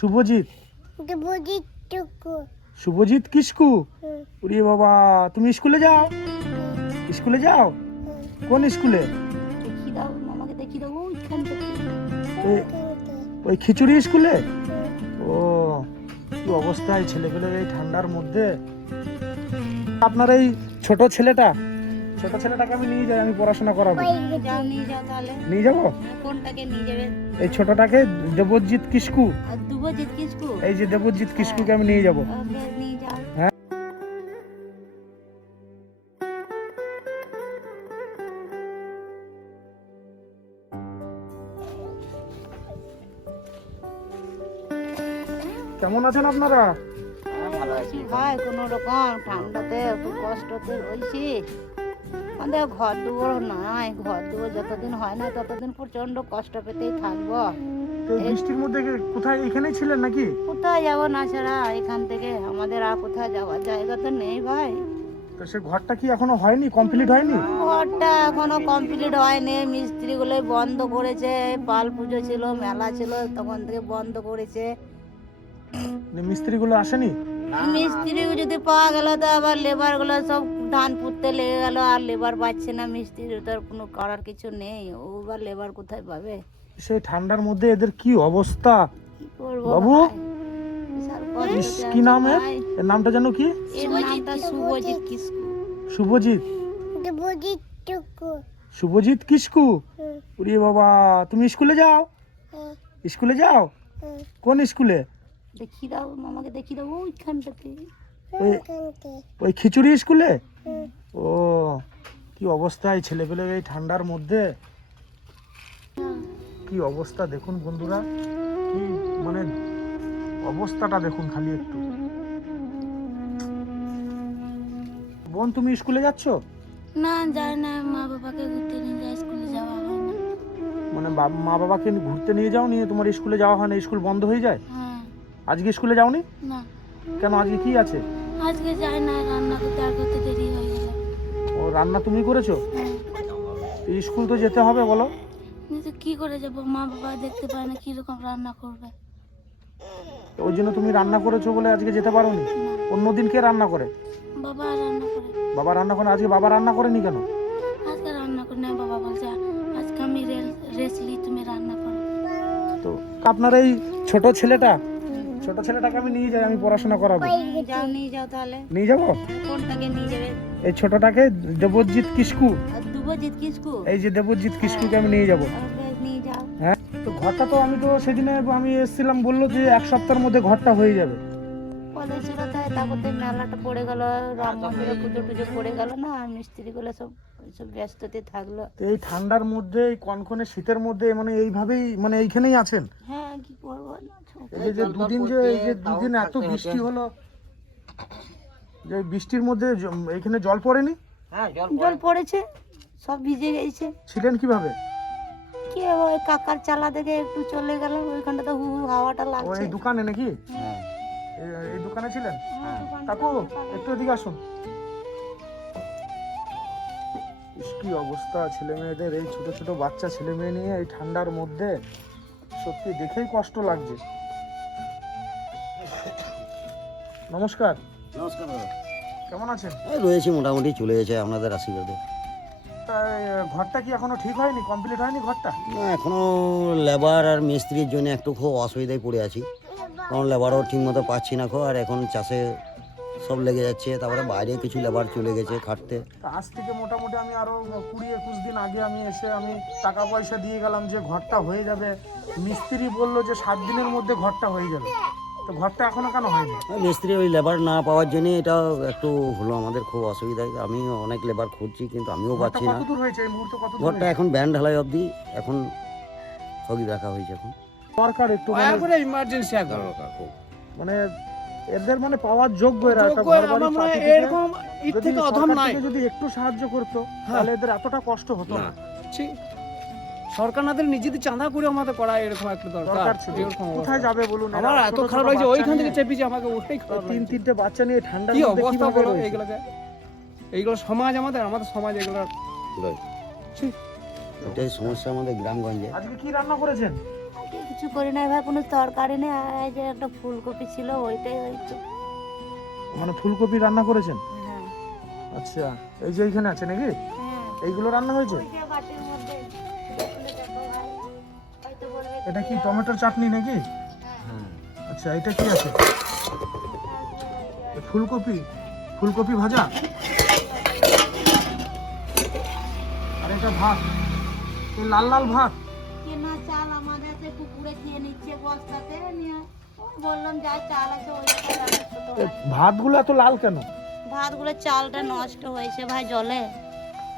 শুভজিৎ? শুভজিৎ কিসকু? উড়িয়ে বাবা তুমি স্কুলে যাও। স্কুলে যাও? কোন স্কুলে? দেখি দাও মামাকে দেখি দাও ওইখান থেকে। এ- ওখানটা, ওই খিচুড়ি স্কুলে? ও কি অবস্থায় ছেলেপেলের এই ঠান্ডার মধ্যে? আপনার এই ছোট ছেলেটা ছোট ছেলেটাকে আমি নিয়ে যাই আমি পড়াশোনা করাবো। যাও নিয়ে যাও তাহলে। নিয়ে যাব? কোনটাকে নিয়ে যাবে? এই ছোটটাকে দেবজিৎ কিসকু আর কিসকু এই যে দেবজিৎ কিসকুকে আমি নিয়ে যাব। নিয়ে যাও কেমন আছেন আপনারা? হ্যাঁ, ভালো আছি। ভাই কোনো রকম ঠান্ডাতে খুব কষ্টতে রয়েছি। আমাদের ঘর দুয়ার নাই ঘর দুয়ার যতদিন হয় না ততদিন প্রচণ্ড কষ্ট পেতেই থাকব। বৃষ্টির মধ্যে কোথায় এখানেই ছিলেন নাকি? কোথায় যাব না ছাড়া? এখান থেকে আমাদের আর কোথায় যাওয়ার জায়গা তো নেই ভাই। তো সে ঘরটা কি এখনও হয়নি? কমপ্লিট হয়নি? ঘরটা এখনও কমপ্লিট হয়নি। মিস্ত্রিগুলো বন্ধ করেছে পাল পুজো ছিল মেলা ছিল তখন থেকে বন্ধ করেছে। মিস্ত্রিগুলো আসেনি? মিস্ত্রি যদি পাওয়া গেল তো আবার লেবারগুলো সব ধান পুঁততে লেগে গেল আর লেবার পাচ্ছে না মিস্ত্রি তো আর কোনো করার কিছু নেই। ও বা লেবার কোথায় পাবে? সেই ঠান্ডার মধ্যে এদের কি অবস্থা? বাবু? কি নাম এর? নামটা জানো কি? শুভজিৎ কিসকু শুভজিৎ শুভজিৎ কিসকু উড়িয়ে বাবা তুমি স্কুলে যাও? স্কুলে যাও? কোন স্কুলে? দেখি দাও মামাকে দেখি দাও ওইখানটাতে। ওই- খিচুড়ি স্কুলে? কি অবস্থায় ছেলেপেলে এই ঠান্ডার মধ্যে? কি অবস্থা দেখুন বন্ধুরা। কি মানে অবস্থাটা দেখুন খালি একটু। বোন তুমি স্কুলে যাচ্ছ? না যাই না মা বাবাকে ঘুরতে নিয়ে যায় স্কুলে যাওয়া হয় না। মানে মা বাবাকে ঘুরতে নিয়ে যাও নিয়ে তোমার স্কুলে যাওয়া হয় না স্কুল বন্ধ হয়ে যায়? হ্যাঁ। আজকে স্কুলে যাওনি? না। কেন আজকে কি আছে? আজকে যাই না রান্না করতে আর করতে দেরি হয়ে রান্না তুমি করেছ? হ্যাঁ। স্কুল তো যেতে হবে বলো। কিন্তু কি করে যাব? মা বাবা দেখতে পায় না কীরকম রান্না করবে। ওই জন্য তুমি রান্না করেছ বলে আজকে যেতে পারোনি? না। অন্যদিন কে রান্না করে? বাবা রান্না করে। বাবা রান্না করে? আজকে বাবা রান্না করেনি কেন? আজকে রান্না করে না বাবা বলছে আজকে আমি রেস্ট লি তুমি রান্না করো। তো আপনার এই ছোট ছেলেটা ছোট ছেলেটাকে আমি নিয়ে যাই আমি পড়াশোনা করাবো। যাও নিয়ে যাও তাহলে। নিয়ে যাব? কোনটাকে নিয়ে যাবে? এই ছোটটাকে দেবজিৎ কিসকু আর দুবো কিসকু এই যে দেবজিৎ কিসকুকে আমি নিয়ে যাব। নিয়ে যাও। হ্যাঁ? তো ঘরটা তো আমি তো সেদিনে আমি এসেছিলাম বলল যে এক সপ্তাহের মধ্যে ঘরটা হয়ে যাবে। বলেছিল তাই তারপরে মেলাটা পড়ে গেল রাম মন্দিরে পুজো টুজো পড়ে গেল না আর মিস্ত্রিগুলো সব সব ব্যস্ততে থাকল। তো এই ঠান্ডার মধ্যে এই কনকনে শীতের মধ্যে মানে এইভাবেই মানে এইখানেই আছেন? হ্যাঁ কি করব না এই যে- দুদিন যে এই যে দুদিন এত বৃষ্টি হলো যে বৃষ্টির মধ্যে এইখানে জল পড়েনি? জল পড়েছে সব ভিজে গেছে। ছিলেন কীভাবে? কি ওই কাকার চালা থেকে একটু চলে ওইখানটা তো হু হু হাওয়াটা লাগছে। এই দোকানে নাকি? হ্যাঁ, এই- দোকানে ছিলেন? দোকানটা কাকু একটু এদিকে আসুন। কি অবস্থা ছেলে মেয়েদের এই ছোট ছোট বাচ্চা ছেলে মেয়ে নিয়ে এই ঠান্ডার মধ্যে। সত্যি দেখেই কষ্ট লাগছে। নমস্কার। নমস্কার দাদা। কেমন আছেন? এই রয়েছি মোটামুটি চলে গেছে আপনাদের আশীর্বাদে। আহ, ঘরটা কি এখনও ঠিক হয়নি? কমপ্লিট হয়নি ঘরটা? না এখনও লেবার আর মিস্ত্রির জন্য একটু খুব অসুবিধায় পড়ে আছি। কারণ লেবারও ঠিক মতো পাচ্ছি না খো আর এখন চাষে সব লেগে যাচ্ছে। তারপরে বাইরে কিছু লেবার চলে গেছে খাটতে। তা আজ থেকে মোটামুটি আমি আরও কুড়ি একুশ দিন আগে আমি এসে আমি টাকা পয়সা দিয়ে গেলাম যে ঘরটা হয়ে যাবে। মিস্ত্রি বলল যে সাত দিনের মধ্যে ঘরটা হয়ে যাবে। তো ঘরটা এখনও কেন হয়নি? মিস্ত্রি ওই লেবার না পাওয়ার জন্য এটা একটু হলো আমাদের খুব অসুবিধায় আমি অনেক লেবার খুঁজছি কিন্তু আমিও পাচ্ছি না। কত দূর হয়েছে? এই মুহূর্তে কত ঘরটা এখন ব্যান্ড ঢালাই অবধি এখন স্থগিত রাখা হয়েছে এখন। দরকার একটু মানে ইমার্জেন্সি মানে এদের মানে পাওয়ার যোগ্য এরা। এরকম এর যদি থেকে অধম নাই। যদি একটু সাহায্য করতো হ্যাঁ। তাহলে এদের এতটা কষ্ট হতো না। ঠিক সরকার না দিলে নিজেদের চাঁদা করে আমাদের করা এরকম একটা দরকার। কোথায় যাবে বলুন? আমার এত খারাপ লাগছে ওইখান থেকে চেপেছে আমাকে ওটাই খারাপ তিন তিনটে বাচ্চা নিয়ে ঠান্ডার কি অবস্থা বলো এইগুলোকে? এইগুলো সমাজ আমাদের আমাদের সমাজ এগুলো। এটাই সমস্যা আমাদের গ্রামগঞ্জে। আজকে কি রান্না করেছেন? কিছু করি না ভাই কোনো তরকারি নেই। আর এই যে একটা ফুলকপি ছিল ওইটাই হয়েছে। মানে ফুলকপি রান্না করেছেন? হ্যাঁ। আচ্ছা এই যে এইখানে আছে নাকি? হ্যাঁ। এইগুলো রান্না হয়েছে? এটা কি টমেটোর চাটনি নাকি? আচ্ছা এটা কি আছে? ফুলকপি? ফুলকপি ভাজা? আর এটা ভাত। লাল লাল ভাত। কেনা চাল আমাদের পুকুরে খেয়ে নিচ্ছে বস্তাতে নিয়ে বললাম যা চাল আছে ওই ভাতগুলো এত লাল কেন? ভাতগুলো চালটা নষ্ট হয়েছে ভাই জলে।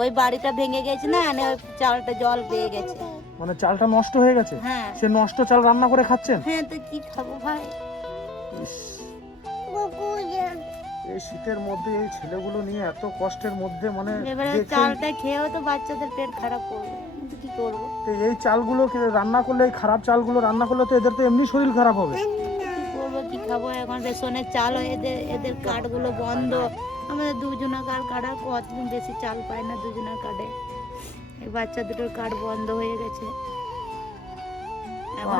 ওই বাড়িটা ভেঙে গেছে না ওই চালটা জল পেয়ে গেছে। মানে চালটা নষ্ট হয়ে গেছে? হ্যাঁ। সে নষ্ট চাল রান্না করে খাচ্ছেন? হ্যাঁ তো কি খাব ভাই? এই শীতের মধ্যে এই ছেলেগুলো নিয়ে এত কষ্টের মধ্যে মানে চালটা খেয়েও তো বাচ্চাদের পেট খারাপ করবে। কি করব? এই চালগুলো রান্না করলে এই খারাপ চালগুলো রান্না করলে তো এদের তো এমনি শরীর খারাপ হবে। কি করব কি খাব? এখন রেশনের চাল এদের এদের কার্ডগুলো বন্ধ। আমাদের দুজনের কার্ড কাটা কতদিন বেশি চাল পায় না দুজনের কার্ডে এই বাচ্চা দুটোর কার্ড বন্ধ হয়ে গেছে।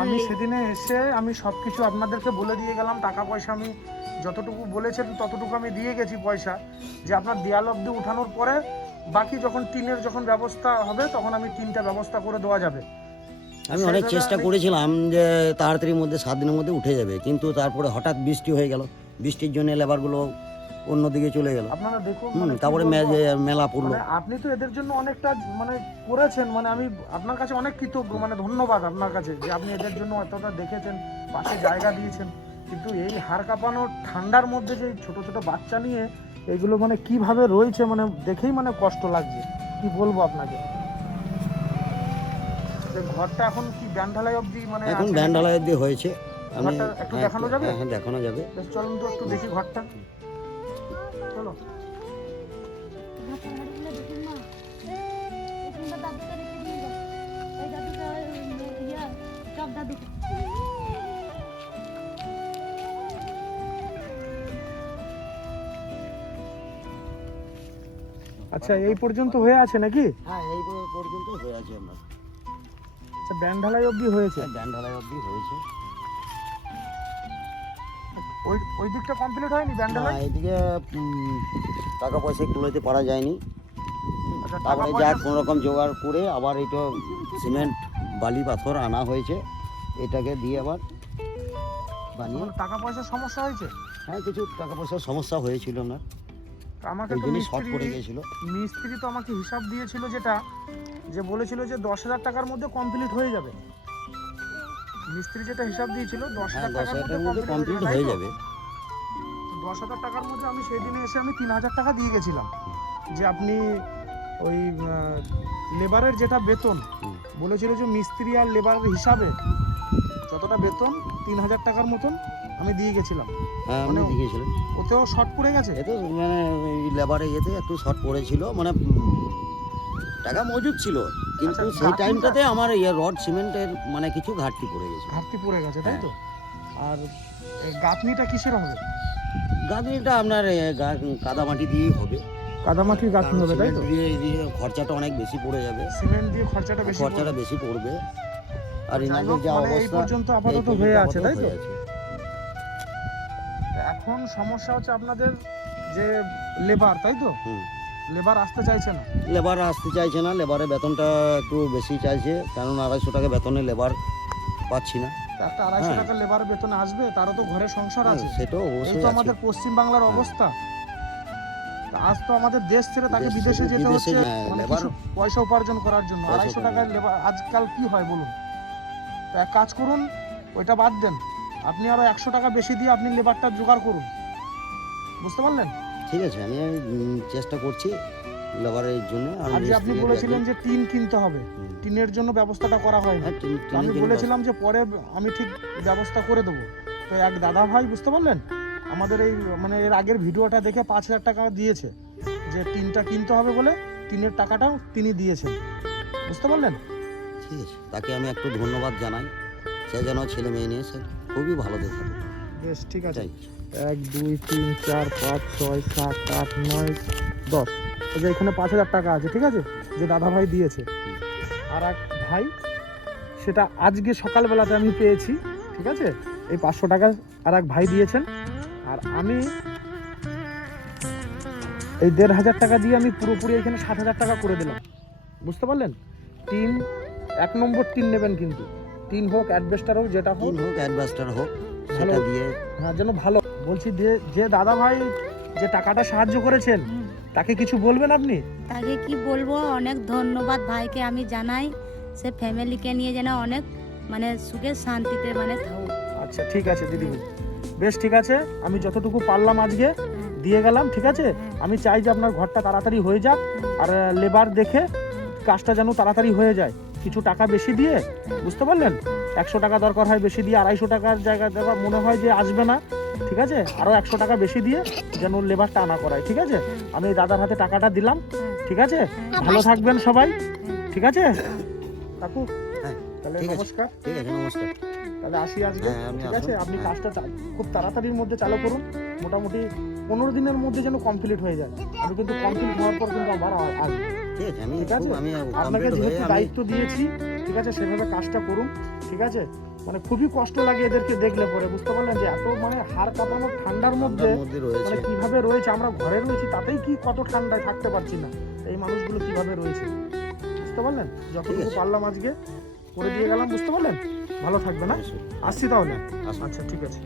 আমি সেদিনে এসে আমি সবকিছু আপনাদেরকে বলে দিয়ে গেলাম টাকা পয়সা আমি যতটুকু বলেছেন ততটুকু আমি দিয়ে গেছি পয়সা। যে আপনার দেয়াল অবধি উঠানোর পরে বাকি যখন টিনের যখন ব্যবস্থা হবে তখন আমি টিনটা ব্যবস্থা করে দেওয়া যাবে। আমি অনেক চেষ্টা করেছিলাম যে তাড়াতাড়ির মধ্যে সাত দিনের মধ্যে উঠে যাবে কিন্তু তারপরে হঠাৎ বৃষ্টি হয়ে গেল। বৃষ্টির জন্য লেবারগুলো অন্যদিকে চলে গেল। আপনারা দেখুন মানে তারপরে মেলা পড়ল। মানে আপনি তো এদের জন্য অনেকটা মানে করেছেন মানে আমি আপনার কাছে অনেক কৃতজ্ঞ মানে ধন্যবাদ আপনার কাছে যে আপনি এদের জন্য এতটা দেখেছেন পাশে জায়গা দিয়েছেন। কিন্তু এই হাড় কাঁপানো ঠান্ডার মধ্যে যে ছোট ছোট বাচ্চা নিয়ে এগুলো মানে কীভাবে রয়েছে মানে দেখেই মানে কষ্ট লাগছে। কি বলব আপনাকে? ঘরটা এখন কি ব্যান্ডালাই অবধি মানে এখন? ব্যান্ডালয় দিয়ে হয়েছে। ঘরটা একটু হ্যাঁ, দেখানো যাবে? হ্যাঁ দেখানো যাবে। চলুন তো একটু দেখি ঘরটা। চলো। আচ্ছা এই পর্যন্ত হয়ে আছে নাকি? হ্যাঁ এই পর্যন্ত হয়ে আছে আমরা। আচ্ছা ব্যান্ড ঢালাই অবধি হয়েছে? ব্যান্ডালয় অবধি হয়েছে। ওই ওই দিকটা কমপ্লিট হয়নি ব্যান্ড না, এদিকে টাকা পয়সা কুলোতে পারা যায়নি। আচ্ছা টাকা তারপরে যা কোনো রকম জোগাড় করে আবার এটা সিমেন্ট বালি পাথর আনা হয়েছে। এটাকে দিয়ে আবার বানিয়ে টাকা পয়সার সমস্যা হয়েছে? হ্যাঁ কিছু টাকা পয়সার সমস্যা হয়েছিল না। তা আমাকে তো শর্ট পড়ে গিয়েছিল। মিস্ত্রি তো আমাকে হিসাব দিয়েছিল যেটা যে বলেছিল যে দশ হাজার টাকার মধ্যে কমপ্লিট হয়ে যাবে। মিস্ত্রি যেটা হিসাব দিয়েছিল দশ হ্যাঁ হাজার দশ হাজার মধ্যে টাকার মধ্যে কমপ্লিট হয়ে যাবে। দশ হাজার টাকার মধ্যে আমি সেই দিনে এসে আমি তিন হাজার টাকা দিয়ে গেছিলাম। যে আপনি ওই লেবারের যেটা বেতন। বলেছিল যে মিস্ত্রি আর লেবারের হিসাবে যতটা বেতন তিন হাজার টাকার মতন আমি দিয়ে গেছিলাম। হ্যাঁ আমি মানে- দেখিয়েছিলেন ওতেও শর্ট পড়ে গেছে? এতে মানে লেবারে ইয়েতে একটু শর্ট পড়েছিল মানে টাকা মজুদ ছিল। কিন্তু আচ্ছা, সেই টাইমটাতে আমার ইয়ে রড সিমেন্টের মানে কিছু ঘাটতি পড়ে গেছে। ঘাটতি পড়ে গেছে তাই হ্যাঁ। তো? আর গাঁথনিটা কিসের হবে? গাঁথনিটা আপনার কাদামাটি দিয়েই হবে। কাদামাটির গাঁথনি হবে তাই তো? দিয়ে দিয়ে খরচাটা অনেক বেশি পড়ে যাবে। সিমেন্ট দিয়ে খরচাটা বেশি খরচাটা বেশি পড়বে। আর যাই ইনাদের যা এই অবস্থা পর্যন্ত আপাতত হয়ে আছে তাই তো? এখন সমস্যা হচ্ছে আপনাদের যে লেবার তাই তো? হুম। লেবার আসতে চাইছে না? লেবার আসতে চাইছে না লেবারের বেতনটা একটু বেশি চাইছে কারণ আড়াইশো টাকা বেতনে লেবার পাচ্ছি না। একটা আড়াইশো হ্যাঁ। টাকা লেবার বেতনে আসবে তারও তো ঘরে সংসার আছে। সেটাও এই অবশ্যই তো আমাদের পশ্চিম বাংলার হ্যাঁ। অবস্থা। আজ তো আমাদের দেশ ছেড়ে তাকে বিদেশে যেতে হচ্ছে মানে লেবার- পয়সা উপার্জন করার জন্য। আড়াইশো লেবার আজকাল কি হয় বলুন? তো এক কাজ করুন ওইটা বাদ দেন। আপনি আরও একশো টাকা বেশি দিয়ে আপনি লেবারটা জোগাড় করুন। বুঝতে পারলেন? ঠিক আছে আমি চেষ্টা করছি লেবারের জন্য। আর যে আপনি বলেছিলেন যে টিন কিনতে হবে। টিনের জন্য ব্যবস্থাটা করা হ্যাঁ, টিনের আমি বলেছিলাম যে পরে আমি ঠিক ব্যবস্থা করে দেবো। তো এক দাদা ভাই বুঝতে পারলেন? আমাদের এই মানে এর আগের ভিডিওটা দেখে পাঁচ হাজার টাকা দিয়েছে যে টিনটা কিনতে হবে বলে টিনের টাকাটাও তিনি দিয়েছেন। বুঝতে পারলেন? ঠিক আছে তাকে আমি একটু ধন্যবাদ জানাই। সে যেন ছেলে মেয়ে নিয়ে সে খুবই ভালো দেখে। বেশ ঠিক আছে। এক দুই তিন চার পাঁচ ছয় সাত আট নয় দশ। যে এখানে পাঁচ হাজার টাকা আছে ঠিক আছে? যে দাদা ভাই দিয়েছে। আর এক ভাই সেটা আজকে সকালবেলাতে আমি পেয়েছি ঠিক আছে? এই পাঁচশো টাকা আর এক ভাই দিয়েছেন। আর আমি এই দেড় হাজার টাকা দিয়ে আমি পুরোপুরি এখানে ষাট হাজার টাকা করে দিলাম। বুঝতে পারলেন? টিন এক নম্বর টিন নেবেন কিন্তু। টিন হোক অ্যাডভেস্টার হোক যেটা হোক। হোক অ্যাডভাস্টার হোক সেটা দিয়ে হ্যাঁ যেন ভালো বলছি যে যে দাদা ভাই যে টাকাটা সাহায্য করেছেন তাকে কিছু বলবেন আপনি? তাকে কি বলব? অনেক ধন্যবাদ ভাইকে আমি জানাই। সে ফ্যামিলিকে নিয়ে যেন অনেক মানে সুখে শান্তিতে মানে থাকুক। আচ্ছা ঠিক আছে দিদি। বেশ ঠিক আছে। আমি যতটুকু পারলাম আজকে দিয়ে গেলাম ঠিক আছে? আমি চাই যে আপনার ঘরটা তাড়াতাড়ি হয়ে যাক আর লেবার দেখে কাজটা যেন তাড়াতাড়ি হয়ে যায়। কিছু টাকা বেশি দিয়ে বুঝতে পারলেন? একশো টাকা দরকার হয় বেশি দিয়ে আড়াইশো টাকার জায়গা দেখা মনে হয় যে আসবে না। ঠিক আছে? আরও একশো টাকা বেশি দিয়ে যেন লেবারটা আনা করায় ঠিক আছে? আমি দাদার হাতে টাকাটা দিলাম ঠিক আছে? ভালো থাকবেন সবাই ঠিক আছে? কাকু হ্যাঁ, তাহলে নমস্কার। ঠিক আছে নমস্কার। তাহলে আসি আজকে হ্যাঁ, ঠিক আছে? আপনি হ্যাঁ। কাজটা খুব তাড়াতাড়ির মধ্যে চালু করুন মোটামুটি পনেরো দিনের মধ্যে যেন কমপ্লিট হয়ে যায়। আমি কিন্তু কমপ্লিট হওয়ার পর কিন্তু আবার আসব। ঠিক আছে আমি ঠিক আছে? আমি আপনাকে যেহেতু দায়িত্ব দিয়েছি ঠিক আছে? সেভাবে কাজটা করুন ঠিক আছে? মানে খুবই কষ্ট লাগে এদেরকে দেখলে পরে বুঝতে পারলেন যে এত মানে হাড় কাঁপানো ঠান্ডার মধ্যে মানে কীভাবে রয়েছে আমরা ঘরে রয়েছি তাতেই কি কত ঠান্ডায় থাকতে পারছি না। এই মানুষগুলো কীভাবে রয়েছে বুঝতে পারলেন? যতটুকু পারলাম আজকে করে দিয়ে গেলাম বুঝতে পারলেন? ভালো থাকবে না আসছি তাহলে। আচ্ছা ঠিক আছে।